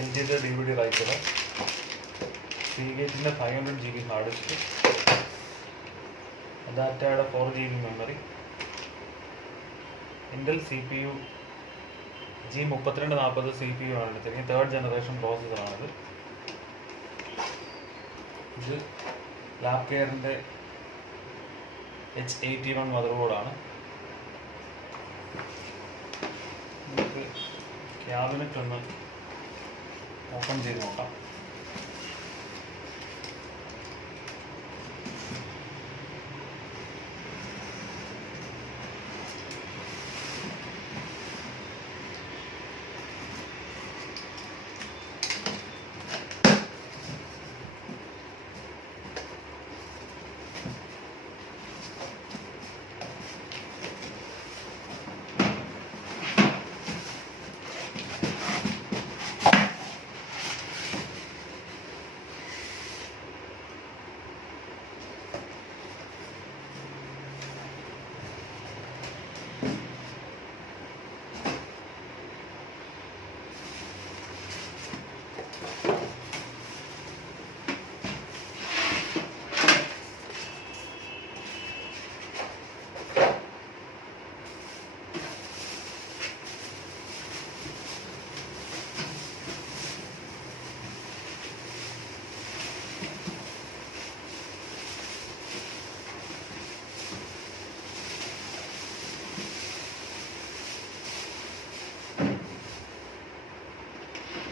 LGയുടെ DVD writer, Seagateന്റെ 500 GB hard disk, അഡാറ്റയുടെ 4 GB memory, Intel CPU G3240 CPU ആണ് എടുത്തിരിക്കുന്നത്. 3rd generation പ്രോസസ്സറാണിത്. ഇത് ലാബ് കെയറിൻ്റെ H81 മദർ ബോർഡാണ്. നമുക്ക് ക്യാബിനറ്റ് ഒന്ന് ഓപ്പൺ ചെയ്ത് നോക്കാം.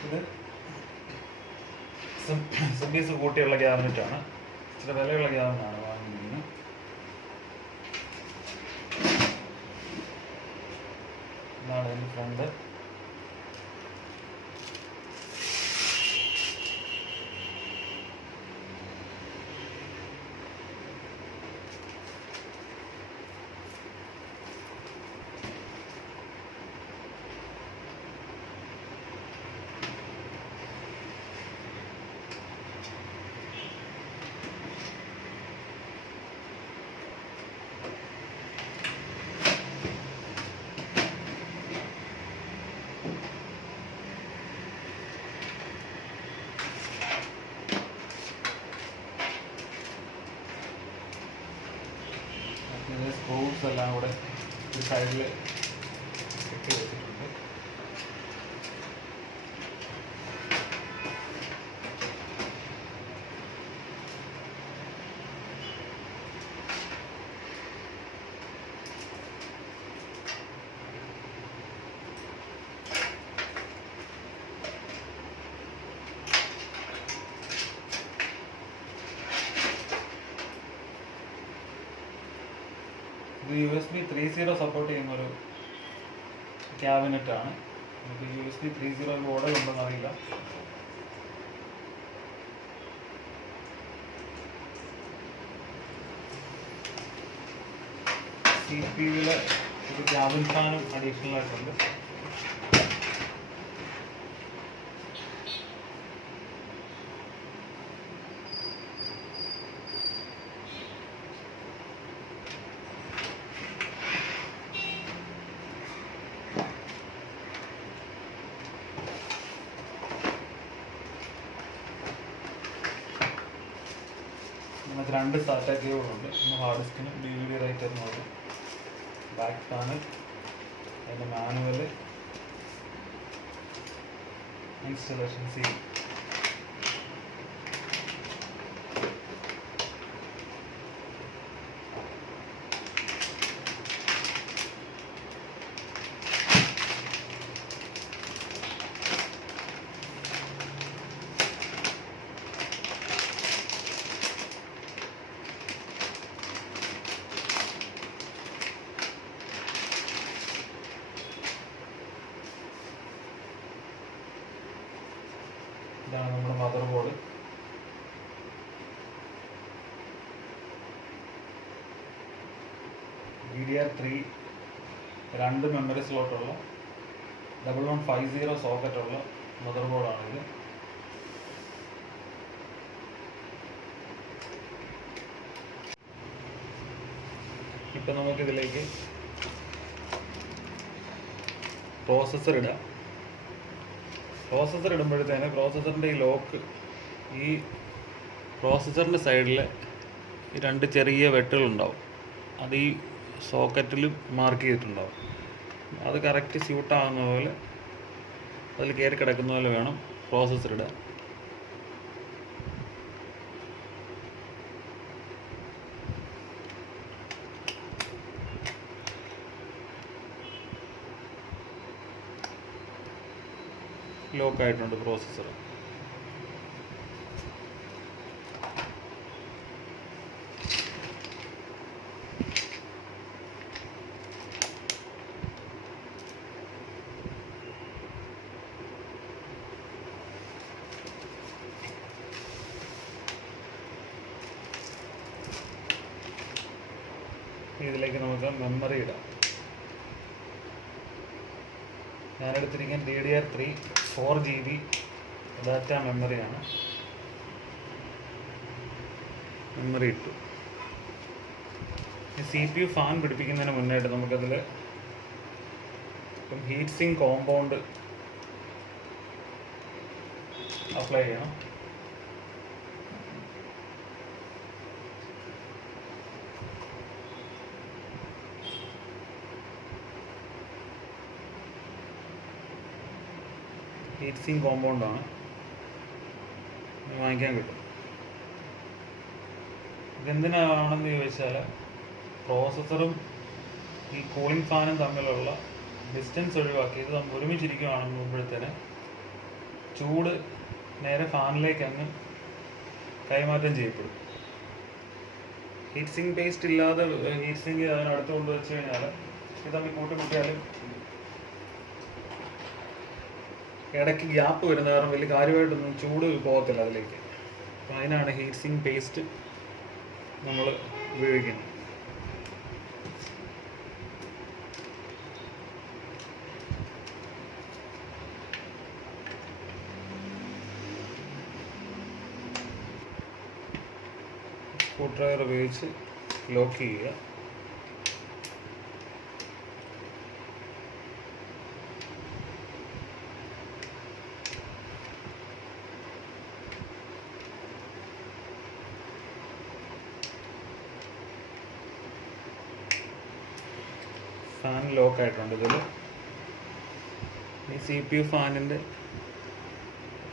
ഇത് സിബീസ് കൂട്ടിയുള്ള ക്യാബിനറ്റാണ്. ചില വിലയുള്ള ക്യാബിനാണ് വാങ്ങിയിരിക്കുന്നത്. ഇതാണ് ഇതിൻ്റെ ഫ്രണ്ട്. സ്ക്രൂസ് എല്ലാം കൂടെ ഒരു സൈഡിൽ കെട്ടി വെച്ചിട്ടുണ്ട്. ഇത് USB 3.0 സപ്പോർട്ട് ചെയ്യുന്ന ഒരു ക്യാബിനറ്റാണ്. നമുക്ക് USB 3.0 മോഡൽ ഉണ്ടെന്ന് അറിയില്ല. CPU-ൽ ഒരു ക്യാബിൻ ഫാനും അഡീഷണൽ ആയിട്ടുണ്ട്. നമുക്ക് 2 SATA കേബിളുണ്ട്. ഒന്ന് ഹാർഡ് ഡിസ്കിനും DVD റൈറ്ററിനുണ്ട്. ബാക്ക് പാനൽ, അതിൻ്റെ മാനുവൽ, ഇൻസ്റ്റലേഷൻ സി. ഇതാണ് നമ്മുടെ മദർ ബോർഡ്. DDR3 2 മെമ്മറി സ്ലോട്ടുള്ള 1150 സോക്കറ്റുള്ള മദർ ബോർഡാണിത്. ഇപ്പം നമുക്കിതിലേക്ക് പ്രോസസ്സർ ഇടാം. പ്രോസസ്സർ ഇടുമ്പോഴത്തേന് പ്രോസസ്സറിൻ്റെ ഈ ലോക്ക്, ഈ പ്രോസസ്സറിൻ്റെ സൈഡിൽ ഈ 2 ചെറിയ വെട്ടുകളുണ്ടാവും. അത് ഈ സോക്കറ്റിൽ മാർക്ക് ചെയ്തിട്ടുണ്ടാവും. അത് കറക്റ്റ് സ്യൂട്ടാകുന്ന പോലെ, അതിൽ കയറി കിടക്കുന്ന പോലെ വേണം പ്രോസസ്സർ ഇടാൻ. ലോക്കായിട്ടുണ്ട് പ്രോസസ്സർ. ഇതിലേക്ക് നമുക്ക് മെമ്മറി ഇടാം. ഞാനെടുത്തിരിക്കുന്നത് DDR3 4GB ഡാറ്റ മെമ്മറിയാണ്. മെമ്മറി ഇട്ടു. ഈ CPU ഫാൻ പിടിപ്പിക്കുന്നതിന് മുന്നായിട്ട് നമുക്കതിൽ ഹീറ്റ് സിങ്ക് കോമ്പൗണ്ട് അപ്ലൈ ചെയ്യണം. ഹീറ്റ് സിങ്ക് കോമ്പൗണ്ടാണ്, വാങ്ങിക്കാൻ കിട്ടും. ഇതെന്തിനാണെന്ന് ചോദിച്ചാൽ, പ്രോസസ്സറും ഈ കൂളിംഗ് ഫാനും തമ്മിലുള്ള ഡിസ്റ്റൻസ് ഒഴിവാക്കി ഇത് ഒരുമിച്ചിരിക്കുകയാണെന്നുമ്പോഴത്തേന് ചൂട് നേരെ ഫാനിലേക്ക് അങ്ങ് കൈമാറ്റം ചെയ്യപ്പെടും. ഹീറ്റ് സിങ്ക് പേസ്റ്റ് ഇല്ലാതെ ഹീറ്റ് സിങ്ക് അതിനടുത്ത് കൊണ്ടുവച്ച് കഴിഞ്ഞാൽ ഇത് തമ്മിൽ കൂട്ടിമുട്ടിയാലും ഇടയ്ക്ക് ഗ്യാപ്പ് വരുന്ന കാരണം വലിയ കാര്യമായിട്ടൊന്നും ചൂട് പോകത്തില്ല അതിലേക്ക്. അപ്പം അതിനാണ് ഹീറ്റ് സിങ്ക് പേസ്റ്റ് നമ്മൾ ഉപയോഗിക്കുന്നത്. സ്ക്രൂ ഡ്രൈവർ ഉപയോഗിച്ച് ലോക്ക് ചെയ്യുക. ഫാൻ ലോക്കായിട്ടുണ്ട്. ഇതിൽ ഈ CPU ഫാനിൻ്റെ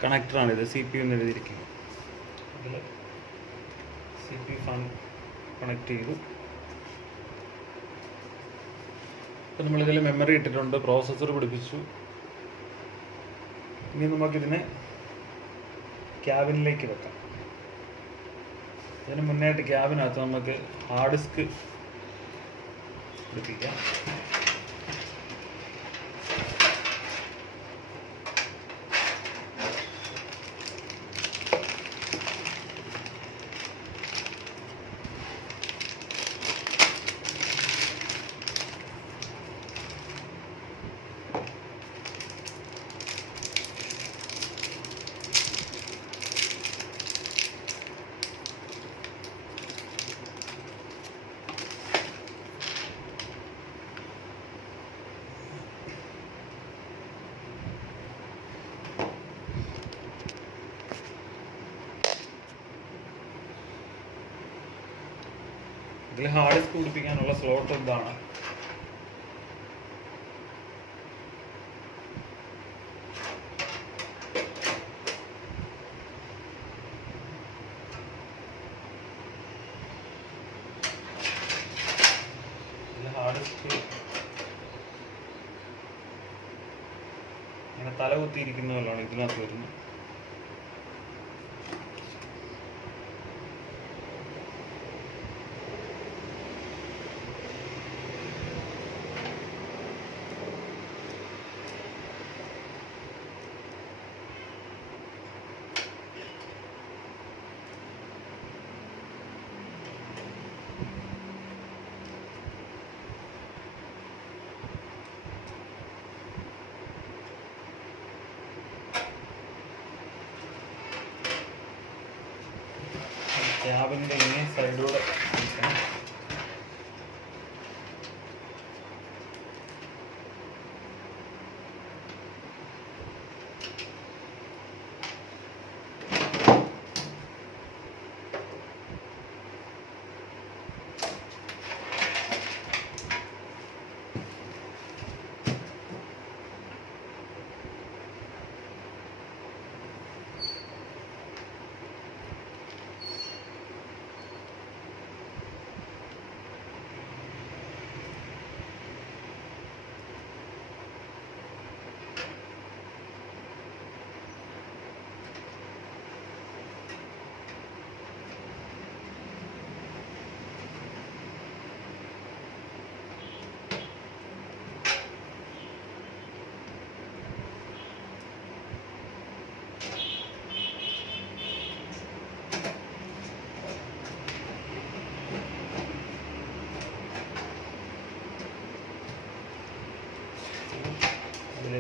കണക്ടറാണിത്. CPU എന്ന് എഴുതിയിരിക്കുന്നത്. ഇതിൽ CPU ഫാൻ കണക്ട് ചെയ്തു. ഇപ്പം നമ്മളിതിൽ മെമ്മറി ഇട്ടിട്ടുണ്ട്, പ്രോസസ്സർ പിടിപ്പിച്ചു. ഇനി നമുക്കിതിനെ ക്യാബിനിലേക്ക് വെക്കാം. ഇതിന് മുന്നായിട്ട് ക്യാബിനകത്ത് നമുക്ക് ഹാർഡ് ഡിസ്ക് പിടിപ്പിക്കാം. ഇതിൽ ഹാർഡ് ഡിസ്ക് പിടിപ്പിക്കാനുള്ള സ്ലോട്ട് ഇതാണ്. ഹാർഡ് ഡിസ്ക് ഇങ്ങനെ തല കുത്തിയിരിക്കുന്ന പോലെയാണ് ഇതിനകത്ത് വരുന്നത്. ക്യാബിൻ്റെ ഇങ്ങനെ സൈഡിലൂടെ വെക്കണം.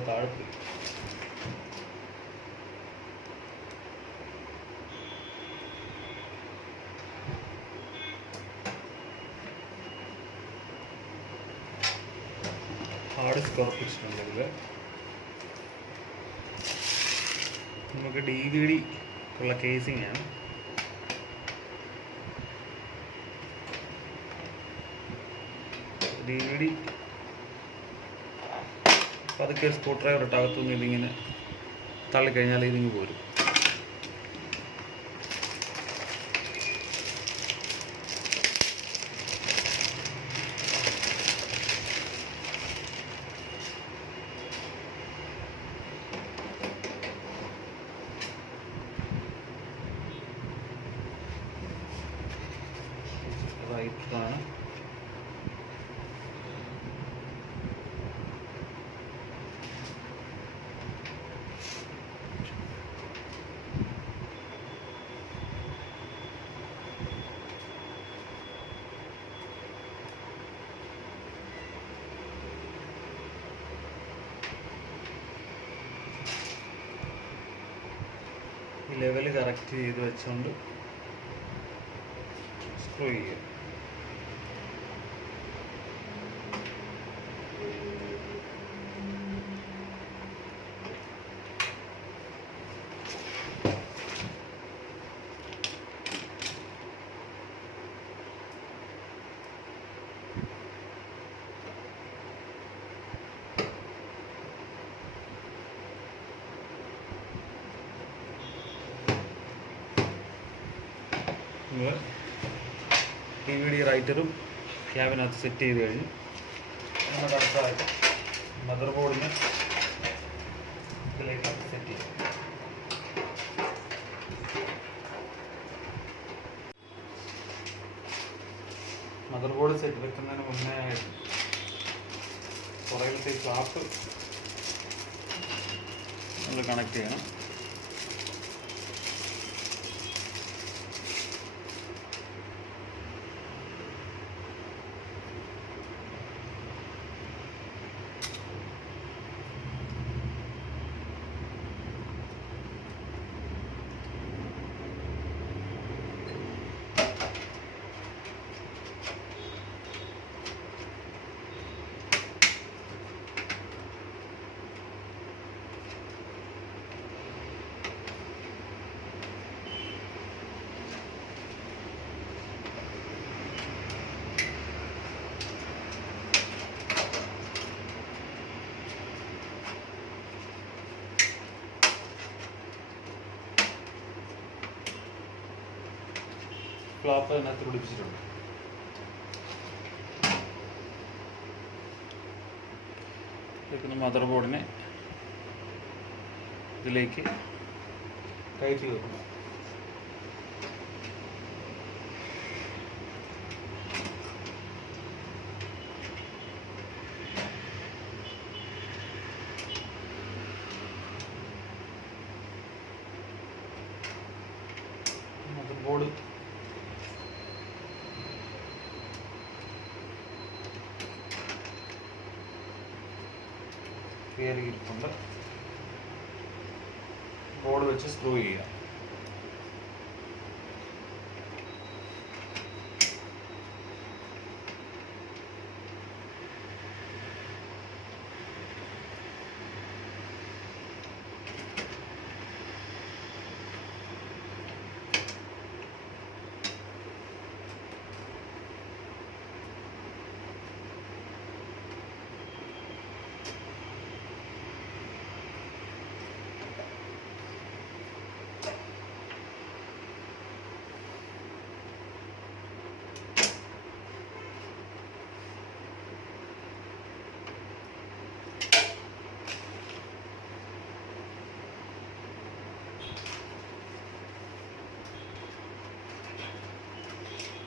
താഴത്ത് ഹാർഡ് ഡിസ്ക് ഉറപ്പിച്ചിട്ടുണ്ട്. ഇതിൽ നമുക്ക് DVD ഉള്ള കേസിംഗ് ആണ്. DVD പതുക്കെ ഒരു സ്ക്രൂ ഡ്രൈവർ ഇട്ട് അകത്തുനിന്ന് ഇതിങ്ങനെ തള്ളിക്കഴിഞ്ഞാൽ ഇതിങ്ങ് പോരും. റൈറ്ററാണ്. ഈ ലെവൽ കറക്റ്റ് ചെയ്ത് വെച്ചുകൊണ്ട് സ്ക്രൂ ചെയ്യുക. DVD റൈറ്ററും ക്യാബിനകത്ത് സെറ്റ് ചെയ്ത് കഴിഞ്ഞ് നമ്മുടെ അടുത്തായിട്ട് മദർ ബോർഡിന് ഇതിലേക്ക് സെറ്റ് ചെയ്യും. മദർ ബോർഡ് സെറ്റ് വെക്കുന്നതിന് മുന്നേ ആയിട്ട് പുറകിലത്തെ ഫ്ലാപ്പ് നമ്മൾ കണക്ട് ചെയ്യണം. ഫ്ലാപ്പ് അതിനകത്ത് പിടിപ്പിച്ചിട്ടുണ്ട്. വെക്കുന്ന മദർ ബോർഡിനെ ഇതിലേക്ക് ടൈറ്റ് ചെയ്ത് വെക്കണം. മദർ ബോർഡ് കയറിയിരിക്കുന്നുണ്ട്. ബോർഡ് വെച്ച് സ്ക്രൂ ചെയ്യുക.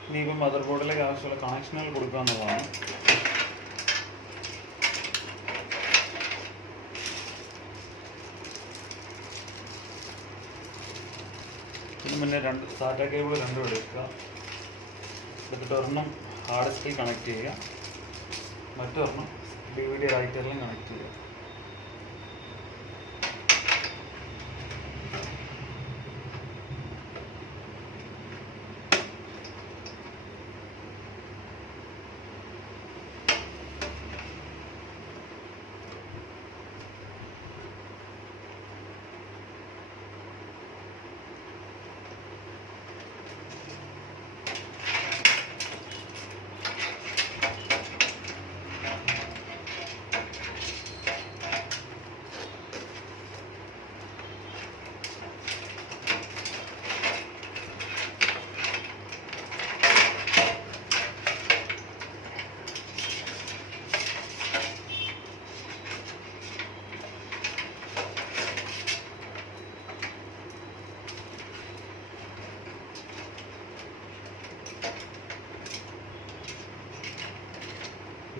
ഇനിയിപ്പോൾ മദർ ബോർഡിലേക്ക് ആവശ്യമുള്ള കണക്ഷനുകൾ കൊടുക്കുക എന്നുള്ളതാണ്. ഇതിന് മുന്നേ രണ്ട് സാറ്റ കേബിൾ രണ്ടും എടുക്കുക. എടുത്തിട്ട് ഒരെണ്ണം ഹാർഡ് ഡിസ്കിൽ കണക്ട് ചെയ്യുക, മറ്റൊരെണ്ണം DVD റൈറ്ററിലും കണക്ട് ചെയ്യുക.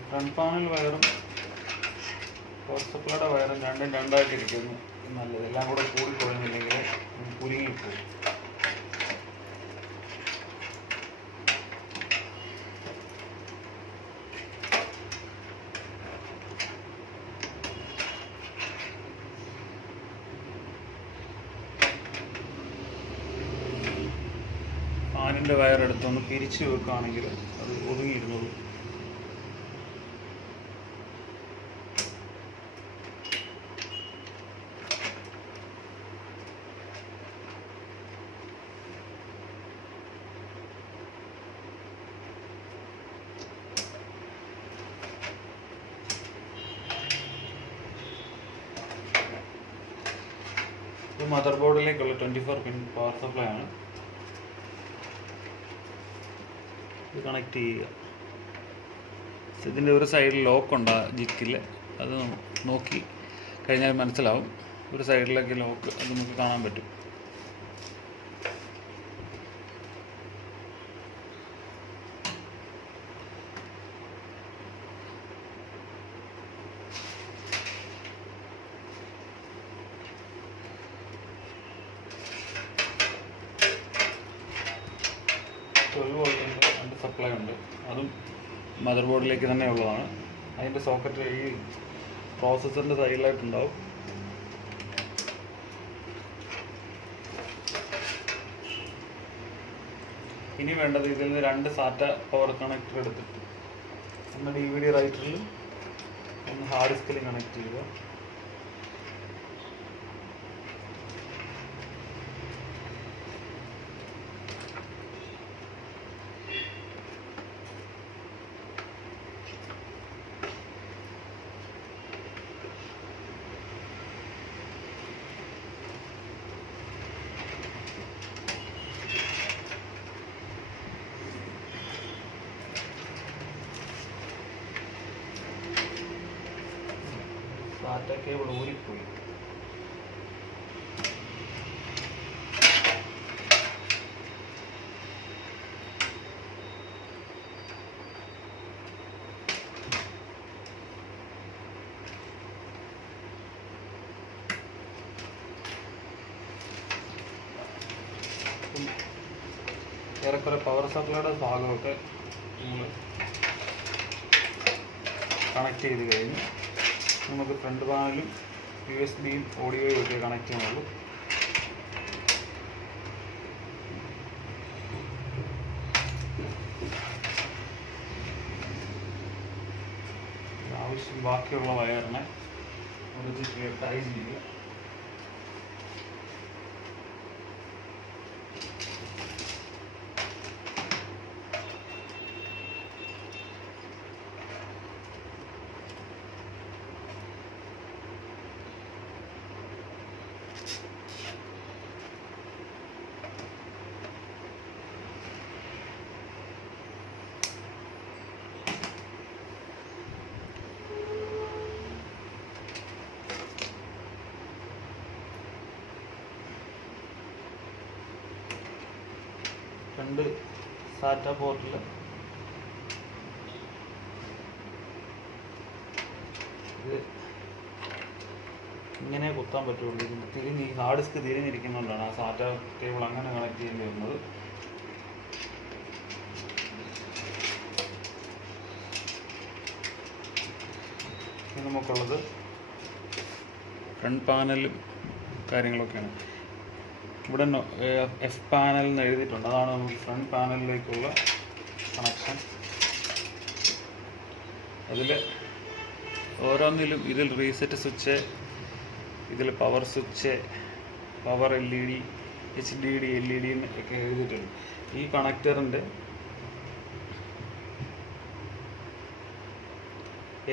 ഫ്രണ്ട് പാനൽ വയറും പവർ സപ്ലൈയുടെ വയറും രണ്ടും രണ്ടായിട്ടിരിക്കുന്നു നല്ലത്. എല്ലാം കൂടെ കൂടി കുഴഞ്ഞില്ലെങ്കിൽ കുരുങ്ങിപ്പോകും. ഫാനിൻ്റെ വയറെടുത്തൊന്ന് പിരിച്ചു വെക്കുകയാണെങ്കിൽ അത് ഒതുങ്ങിയിരുന്നുള്ളൂ. ഇത് മദർ ബോർഡിലേക്കുള്ള 24 പിൻ പവർ സപ്ലൈ ആണ്. ഇത് കണക്ട് ചെയ്യുക. ഇതിൻ്റെ ഒരു സൈഡിൽ ലോക്കുണ്ട് ജിക്കിൽ, അത് നോക്കി കഴിഞ്ഞാൽ മനസ്സിലാവും. ഒരു സൈഡിലേക്ക് ലോക്ക് അത് നമുക്ക് കാണാൻ പറ്റും. രണ്ട് സപ്ലൈ ഉണ്ട്, അതും മദർ ബോർഡിലേക്ക് തന്നെ ഉള്ളതാണ്. അതിൻ്റെ സോക്കറ്റ് ഈ പ്രോസസ്സറിൻ്റെ സൈഡിലായിട്ടുണ്ടാവും. ഇനി വേണ്ടത് ഇതിൽ നിന്ന് 2 സാറ്റ പവർ കണക്ടർ എടുത്തിട്ട് ഒന്ന് DVD റൈറ്ററിൽ ഒന്ന് ഹാർഡ് ഡിസ്കിൽ കണക്ട് ചെയ്യുക. സാറ്റ കേബിൾ ഊരിപ്പോയി. ഏറെക്കുറെ പവർ സപ്ലൈയുടെ ഭാഗമൊക്കെ നമ്മൾ കണക്ട് ചെയ്ത് കഴിഞ്ഞ് നമുക്ക് ഫ്രണ്ട് പാനലും USB-യും ഓഡിയോയും ഒക്കെ കണക്ട് ചെയ്യാനുള്ളൂ. ആവശ്യം ബാക്കിയുള്ള വയറിനെ ഒരു ടൈ ചെയ്യുക. രണ്ട് സാറ്റ പോർട്ടിൽ ഇത് ഇങ്ങനെ കുത്താൻ പറ്റുള്ളൂ. തിരിഞ്ഞ് ഹാർഡ് ഡിസ്ക് തിരിഞ്ഞിരിക്കുന്നതുകൊണ്ടാണ് ആ സാറ്റ കേബിൾ അങ്ങനെ കണക്ട് ചെയ്യേണ്ടി വരുന്നത്. ഇനി നമുക്കുള്ളത് ഫ്രണ്ട് പാനലും കാര്യങ്ങളൊക്കെയാണ്. ഇവിടെ F പാനൽ എന്ന് എഴുതിയിട്ടുണ്ട്, അതാണ് നമുക്ക് ഫ്രണ്ട് പാനലിലേക്കുള്ള കണക്ഷൻ. അതിൽ ഓരോന്നിലും ഇതിൽ റീസെറ്റ് സ്വിച്ച്, ഇതിൽ power switch, power LED, HDD, LED ഒക്കെ എഴുതിയിട്ടുണ്ട്. ഈ കണക്ടറിൻ്റെ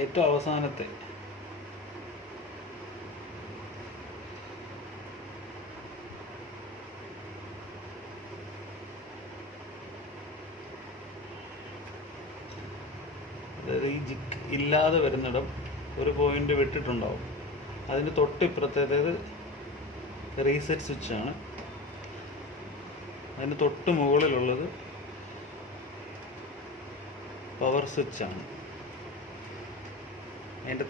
ഏറ്റവും അവസാനത്തെ അതായത് ഈ ജിക്ക് ഇല്ലാതെ വരുന്നിടം ഒരു പോയിന്റ് വിട്ടിട്ടുണ്ടാവും. അതിന് തൊട്ടിപ്പുറത്തേത് റീസെറ്റ് സ്വിച്ചാണ്. അതിന് തൊട്ട് മുകളിലുള്ളത് പവർ സ്വിച്ചാണ്. അതിൻ്റെ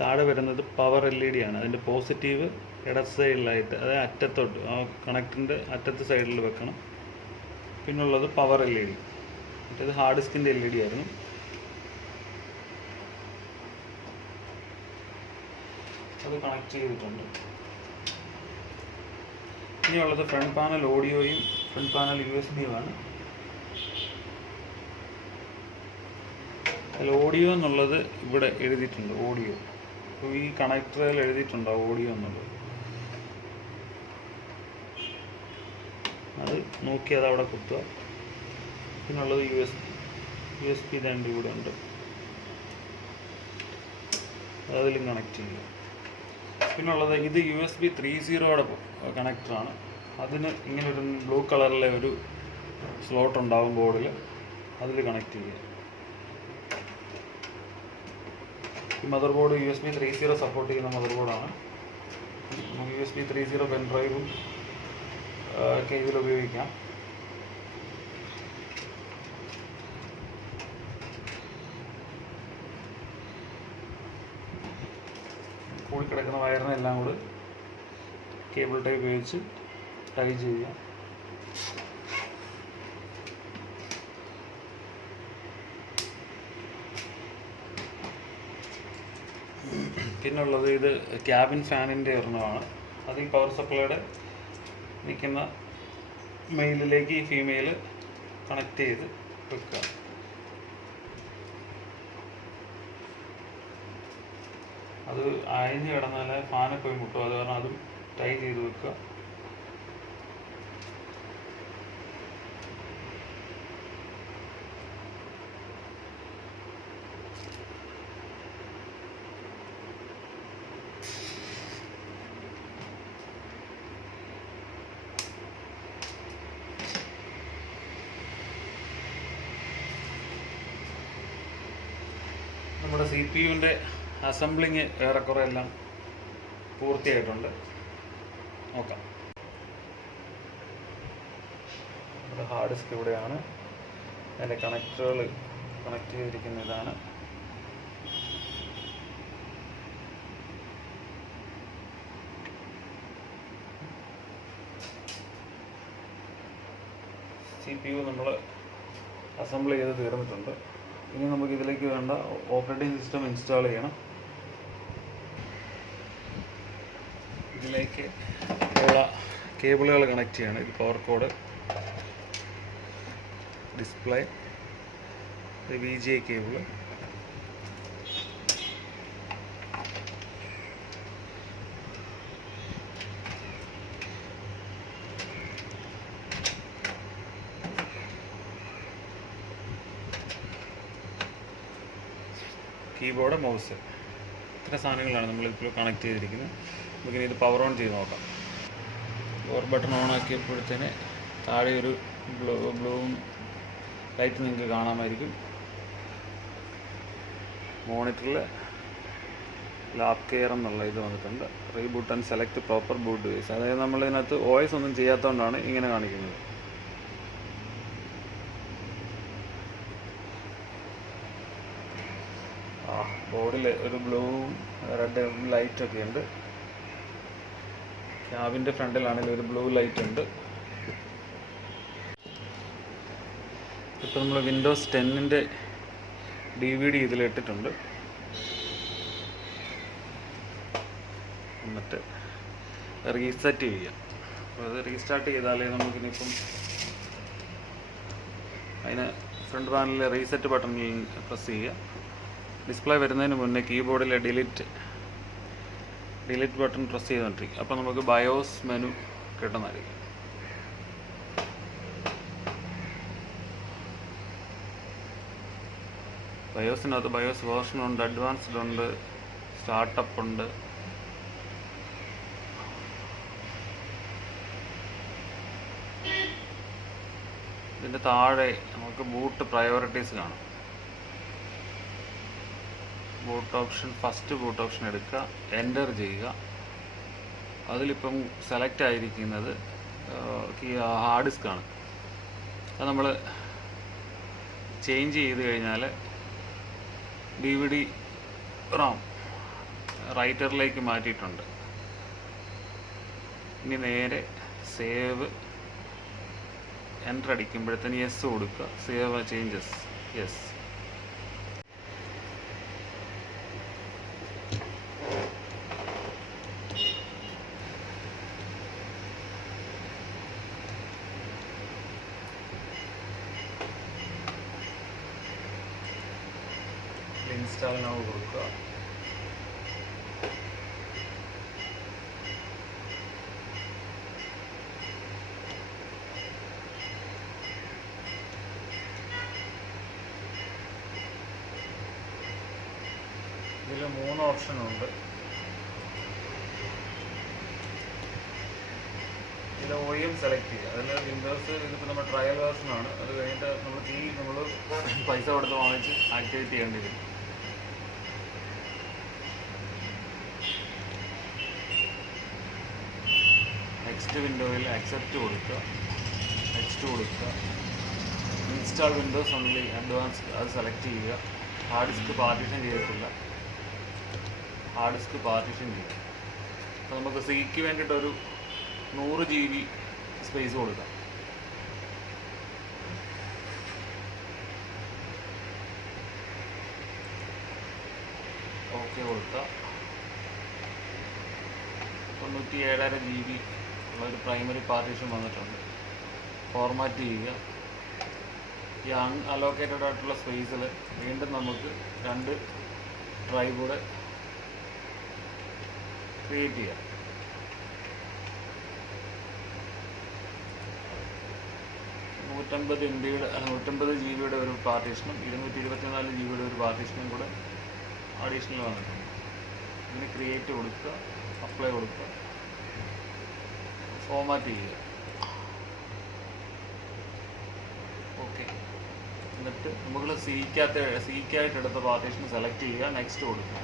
താഴെ വരുന്നത് പവർ LED ആണ്. അതിൻ്റെ പോസിറ്റീവ് ഇടത് സൈഡിലായിട്ട്, അതായത് അറ്റത്തോട്ട്, ആ കണക്ടറിൻ്റെ അറ്റത്ത് സൈഡിൽ വെക്കണം. പിന്നുള്ളത് പവർ LED. മറ്റേത് ഹാർഡ് ഡിസ്കിൻ്റെ LED ആയിരുന്നു. അത് കണക്ട് ചെയ്തിട്ടുണ്ട്. ഇനിയുള്ളത് ഫ്രണ്ട് പാനൽ ഓഡിയോയും ഫ്രണ്ട് പാനൽ USB-യുമാണ്. അതിൽ ഓഡിയോ എന്നുള്ളത് ഇവിടെ എഴുതിയിട്ടുണ്ട്. ഓഡിയോ ഈ കണക്ടറിൽ എഴുതിയിട്ടുണ്ടോ ഓഡിയോ എന്നുള്ളത്? അത് നോക്കി അത് അവിടെ കുത്തുക. പിന്നുള്ളത് USB രണ്ട് ഇവിടെ ഉണ്ട്, അതിലും കണക്ട് ചെയ്യുക. പിന്നുള്ളത് ഇത് USB 3.0 കണക്ടറാണ്. അതിന് ഇങ്ങനെ ഒരു ബ്ലൂ കളറിലെ ഒരു സ്ലോട്ട് ഉണ്ടാവും ബോർഡിൽ, അതിൽ കണക്ട് ചെയ്യുക. ഈ മദർ ബോർഡ് USB 3.0 സപ്പോർട്ട് ചെയ്യുന്ന മദർ ബോർഡാണ്. USB 3.0 പെൻ ഡ്രൈവും ഒക്കെ ഇതിൽ ഉപയോഗിക്കാം. കൂടി കിടക്കുന്ന വയറിനെല്ലാം കൂടി കേബിൾ ടൈപ്പ് ഉപയോഗിച്ച് ടൈ ചെയ്യുക. പിന്നുള്ളത് ഇത് ക്യാബിൻ ഫാനിൻ്റെ ഒരെണ്ണമാണ്. അത് ഈ പവർ സപ്ലൈയുടെ നിൽക്കുന്ന മെയിലിലേക്ക് ഈ ഫീമെയിൽ കണക്ട് ചെയ്ത് വെക്കുക. അത് അയഞ്ഞ് കിടന്നാൽ ഫാനൊക്കെ പോയി മുട്ടും. അത് കാരണം അതും ടൈ ചെയ്ത് വെക്കുക. നമ്മുടെ CPU-ൻ്റെ അസംബ്ലിങ് ഏറെക്കുറെ എല്ലാം പൂർത്തിയായിട്ടുണ്ട്. നോക്കാം. നമ്മുടെ ഹാർഡ് ഡിസ്ക് ഇവിടെയാണ്. അതിൻ്റെ കണക്ടറുകൾ കണക്ട് ചെയ്തിരിക്കുന്ന ഇതാണ്. CPU നമ്മൾ അസംബിൾ ചെയ്ത് തീർന്നിട്ടുണ്ട്. ഇനി നമുക്ക് ഇതിലേക്ക് വേണ്ട ഓപ്പറേറ്റിംഗ് സിസ്റ്റം ഇൻസ്റ്റാൾ ചെയ്യണം. ഇതിലേക്ക് ഉള്ള കേബിളുകൾ കണക്ട് ചെയ്യണം. ഇത് power code, display, VGA cable, keyboard, mouse, ഇത്ര സാധനങ്ങളാണ് നമ്മളിപ്പോൾ കണക്ട് ചെയ്തിരിക്കുന്നത്. നമുക്കിനി ഇത് പവർ ഓൺ ചെയ്ത് നോക്കാം. പവർ ബട്ടൺ ഓൺ ആക്കിയപ്പോഴത്തേന് താഴെ ഒരു ബ്ലൂ ലൈറ്റ് നിങ്ങൾക്ക് കാണാമായിരിക്കും. മോണിറ്ററിൽ ലാബ് കെയർ എന്നുള്ള ഇത് വന്നിട്ടുണ്ട്. Reboot and select proper boot device. അതായത് നമ്മളിതിനകത്ത് OS ഒന്നും ചെയ്യാത്തതുകൊണ്ടാണ് ഇങ്ങനെ കാണിക്കുന്നത്. ബോർഡിൽ ഒരു ബ്ലൂ റെഡ് ലൈറ്റൊക്കെ ഉണ്ട്. ക്യാബിൻ്റെ ഫ്രണ്ടിലാണെങ്കിൽ ഒരു ബ്ലൂ ലൈറ്റ് ഉണ്ട്. ഇപ്പോൾ നമ്മൾ വിൻഡോസ് 10ൻ്റെ DVD ഇതിലിട്ടിട്ടുണ്ട്. എന്നിട്ട് റീസെറ്റ് ചെയ്യാം. അപ്പോൾ അത് റീസ്റ്റാർട്ട് ചെയ്താലേ നമുക്കിനിപ്പം അതിന് ഫ്രണ്ട് പാനലിൽ റീസെറ്റ് ബട്ടണിൽ പ്രസ് ചെയ്യുക. ഡിസ്പ്ലേ വരുന്നതിന് മുന്നേ കീബോർഡിലെ ഡിലീറ്റ് ബട്ടൺ പ്രസ് ചെയ്തുകൊണ്ടിരിക്കും. അപ്പോൾ നമുക്ക് ബയോസ് മെനു കിട്ടുന്നതായിരിക്കും. ബയോസിനകത്ത് ബയോസ് വേർഷൻ ഉണ്ട്, അഡ്വാൻസ്ഡ് ഉണ്ട്, സ്റ്റാർട്ടപ്പ് ഉണ്ട്. ഇതിൻ്റെ താഴെ നമുക്ക് ബൂട്ട് പ്രയോറിറ്റീസ് കാണാം. Boot option, first boot option എടുക്കുക, എൻ്റർ ചെയ്യുക. അതിലിപ്പം സെലക്ട് ആയിരിക്കുന്നത് ഹാർഡ് ഡിസ്ക് ആണ്. അത് നമ്മൾ ചേഞ്ച് ചെയ്ത് കഴിഞ്ഞാൽ DVD ROM റൈറ്ററിലേക്ക് മാറ്റിയിട്ടുണ്ട്. ഇനി നേരെ സേവ് എൻ്റർ അടിക്കുമ്പോഴത്തേന് യെസ് കൊടുക്കുക. Save changes, yes. Install now കൊടുക്കുക. ഇതിൽ 3 ഓപ്ഷൻ ഉണ്ട്. ഇതിൽ OEM സെലക്ട് ചെയ്യുക. അതിൽ വിൻഡോസ് ഇതിപ്പോൾ നമ്മുടെ ട്രയൽ വേർഷനാണ്. അത് കഴിഞ്ഞിട്ട് നമ്മൾ പൈസ കൊടുത്ത് വാങ്ങിച്ച് ആക്ടിവേറ്റ് ചെയ്യേണ്ടി വരും. നെക്സ്റ്റ് വിൻഡോയിൽ അക്സെപ്റ്റ് കൊടുക്കുക, നെക്സ്റ്റ് കൊടുക്കുക. ഇൻസ്റ്റാൾ വിൻഡോസ് ഓൺലി അഡ്വാൻസ്ഡ് അത് സെലക്ട് ചെയ്യുക. ഹാർഡ് ഡിസ്ക് പാർട്ടീഷൻ ചെയ്തിട്ടില്ല, ഹാർഡ് ഡിസ്ക് പാർട്ടീഷൻ ചെയ്യുക. അപ്പോൾ നമുക്ക് സിക്ക് വേണ്ടിയിട്ടൊരു 100 GB സ്പേസ് കൊടുക്കാം. ഓക്കെ കൊടുക്കുക. 97.5 GB ഉള്ളൊരു പ്രൈമറി പാർട്ടീഷൻ വന്നിട്ടുണ്ട്. ഫോർമാറ്റ് ചെയ്യുക. ഈ അൺഅലോക്കേറ്റഡ് ആയിട്ടുള്ള സ്പേസിൽ വീണ്ടും നമുക്ക് 2 ഡ്രൈവ് കൂടെ ക്രിയേറ്റ് ചെയ്യാം. 150 GB ഒരു പാർട്ടീഷനും 224 GB ഒരു പാർട്ടീഷനും കൂടെ അഡീഷണൽ വന്നിട്ടുണ്ട്. ഇതിന് ക്രിയേറ്റ് കൊടുക്കുക, അപ്ലൈ കൊടുക്കുക, ഫോർമാറ്റ് ചെയ്യുക. ഓക്കെ. എന്നിട്ട് നമ്മൾ സിക്കായിട്ട് എടുത്ത പാർട്ടീഷൻ സെലക്ട് ചെയ്യുക, നെക്സ്റ്റ് കൊടുക്കുക.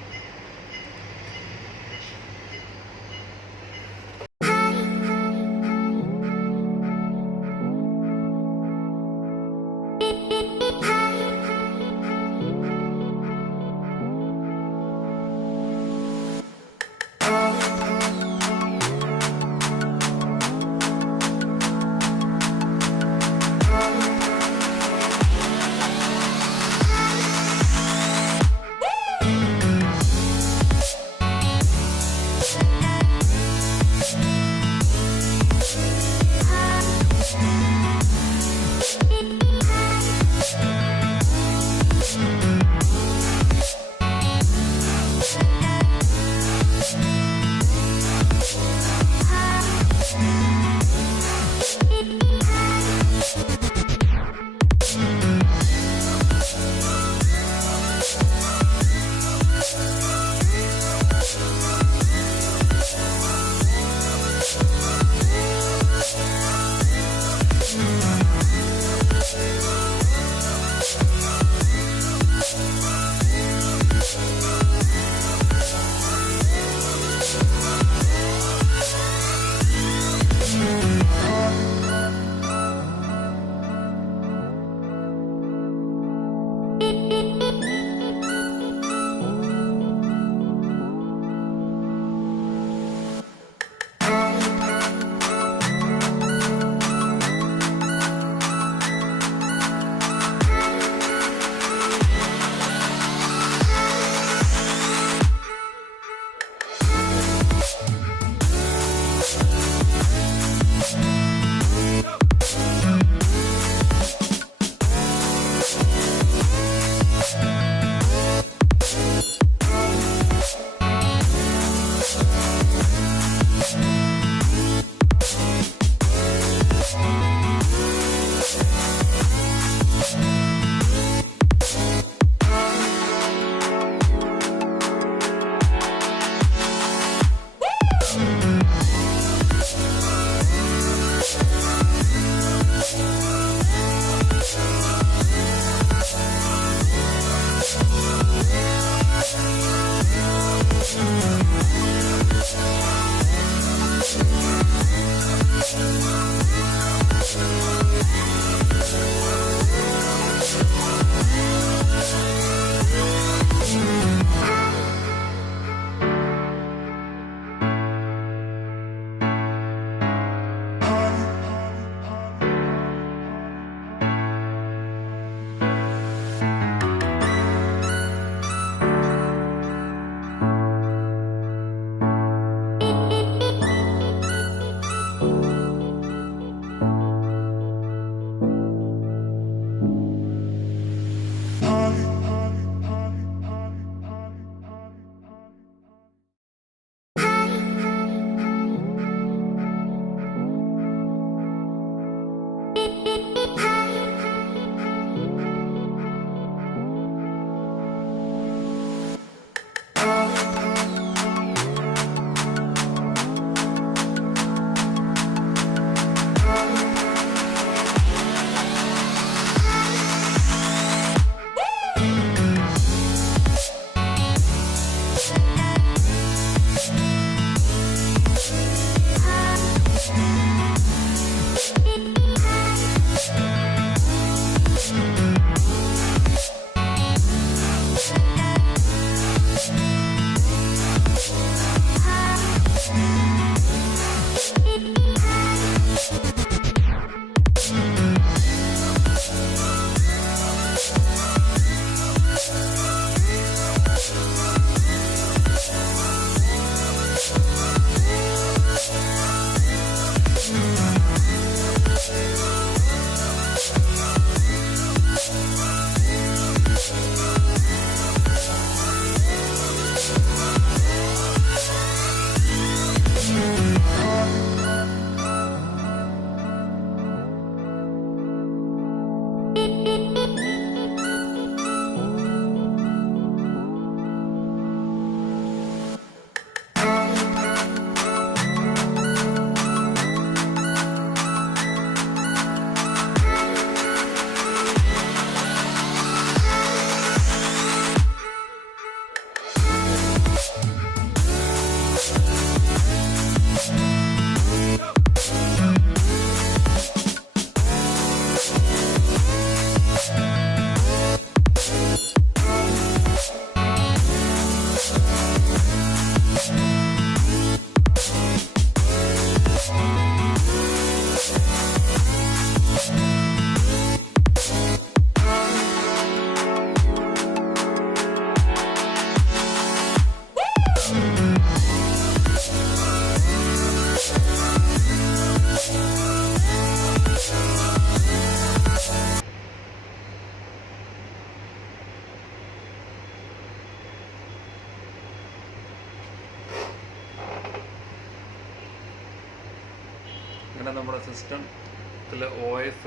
നമ്മുടെ സിസ്റ്റത്തിൽ OS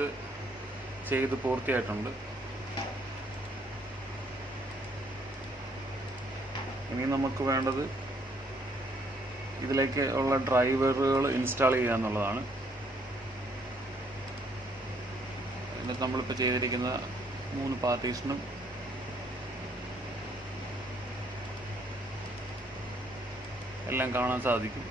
ചെയ്ത് പൂർത്തിയായിട്ടുണ്ട്. ഇനി നമുക്ക് വേണ്ടത് ഇതിലേക്ക് ഉള്ള ഡ്രൈവറുകൾ ഇൻസ്റ്റാൾ ചെയ്യുക എന്നുള്ളതാണ്. എന്നിട്ട് നമ്മളിപ്പോൾ ചെയ്തിരിക്കുന്ന 3 പാർട്ടീഷനും എല്ലാം കാണാൻ സാധിക്കും.